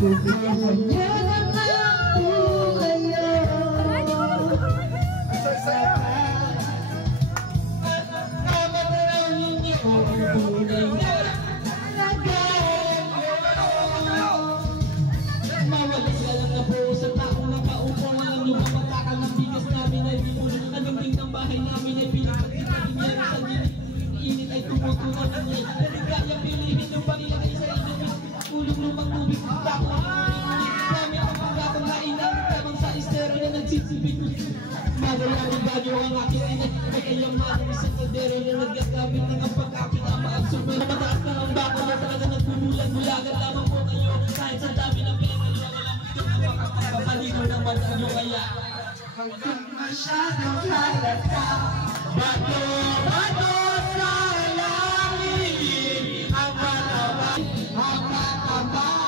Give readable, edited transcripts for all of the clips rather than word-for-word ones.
Subukan niya ang buhay niya. Kamataran ninyo ang tunay na mawalis ka lang na po sa taong nakaupo. Walang lumapatakan ng bigas namin ay binulo. Anong ring ng bahay namin ay pinapagkitakin niya. Sa init ay tumutunan niya. Kaya pilihin yung panilang isa inyo. Ulong lumang tubig. Tako kami ang pagkakang nainan. Tamang sa estero na nagsisibig. Magawin ang bagyo ang aking ina. May kayang mga isang kaldero na nagkakabit ng ang pagkakit ang maabsorb. Mataas na ang bako na talaga nagbubulan-bulagan lamang po kayo. Kahit sa dami ng pera nyo, wala mo ito na makapapalino ng bansa nyo. Kaya hanggang masyadong halata. Bato, bato sa langit. Ang matawan, ang matamaan.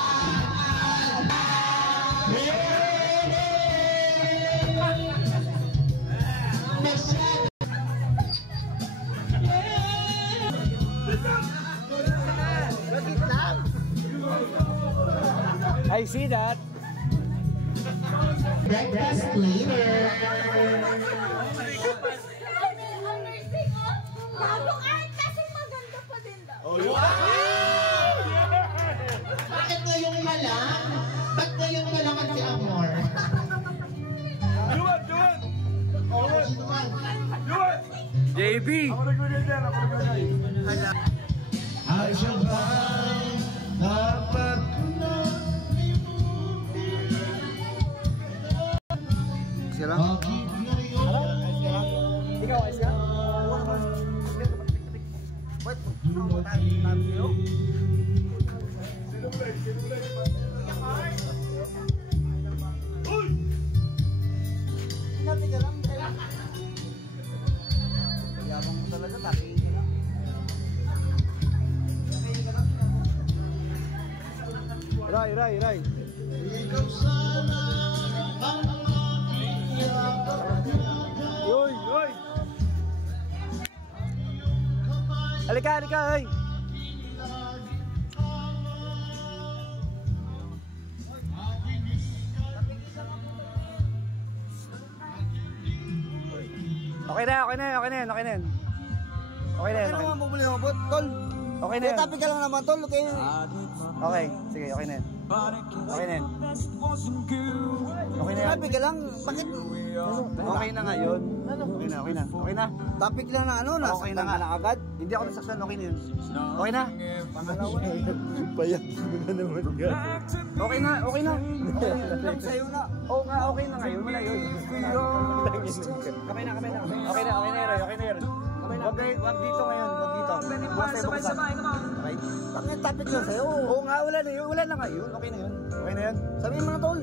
Masyadong I see that. breakfast later. Bagong art kasi maganda pa din daw. Oh, wow! Bakit ngayon ka lang? Ba't ngayon ka lang si Amor? Yun! JB! Ay siya ba dapat ko na Sila? bakit ngayon Ikaw, ayos ka? Wait, tayo. Hinati ka lang, tayo. Yabang mo talaga, takiin ka lang. Ray. ikaw sana ang aking yakap. Yoy! Halika, hey! Okay na yan. Ano naman bumuli mo, bot, tol? Okay na yan. Topic ka lang naman, tol. Okay. Okay, sige, okay na yan. Okay na yan. Topic ka lang. Bakit? Okay na nga yun. Okay na. Topic lang na ano, nasa Okay na nga. agad. Hindi ako nasaktan, okay na yun. Okay na? Payak na naman ka. Okay na. Lang sa'yo na. Oo nga, okay na ngayon. Wala yun. Kamay na. Okay na, Aaron. Wag dito ngayon, wag dito. Bukas tayo. Okay? Bakit topic lang sa'yo? Oo nga, wala na yun. Wala na nga yun. Okay na yun. Sabihin mo na, tol.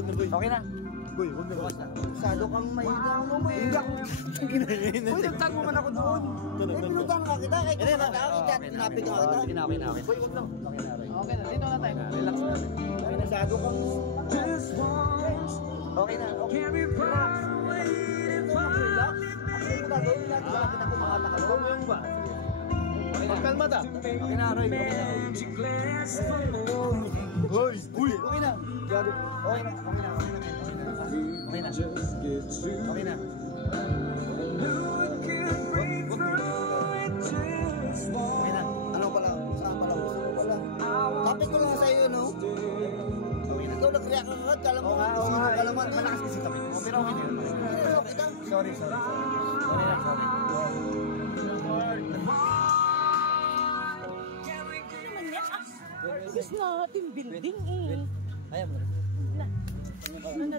Okay na. Boy, huwag na. Masyado kang mahina mo, eh. Hindi ako. Uy, nagtag mo man ako doon. Pinutang ka kita. Kahit kung nakakakit ka, tinapit ka kita. Okay na. Uy, huwag na. Okay na, dito na tayo. Relax na. Ay, masyado kang... Okay na. Relax. Ako yung gagawin natin. Wala din ako makatakal. Huwag mo yung ba? Magkalma ta. Okay na, Roy. Okay na. Uy! Okay na. Okay na. Ano pala? Saan pala? Topic ko lang sa'yo, no? Ikaw nag-react ka agad. Kala mo, Oo nga. kalaman doon. Malakas kasi topic mo. Pero okay na yun. Okay lang. Sorry. Sorry. This na ating building eh. Ayaw mo na.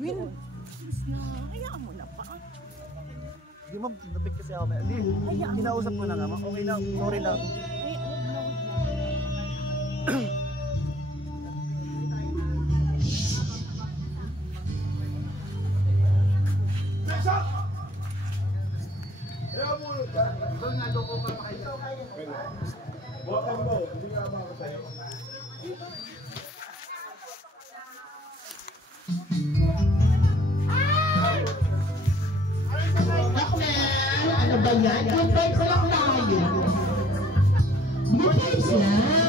Win. This na. Hayaan mo na pa. Hindi ma'am, topic kasi ako. Hindi, kinausap ko na nga ma'am. Okay na, sorry lang. Ano ba yan? Good vibes lang tayo. Good vibes lang.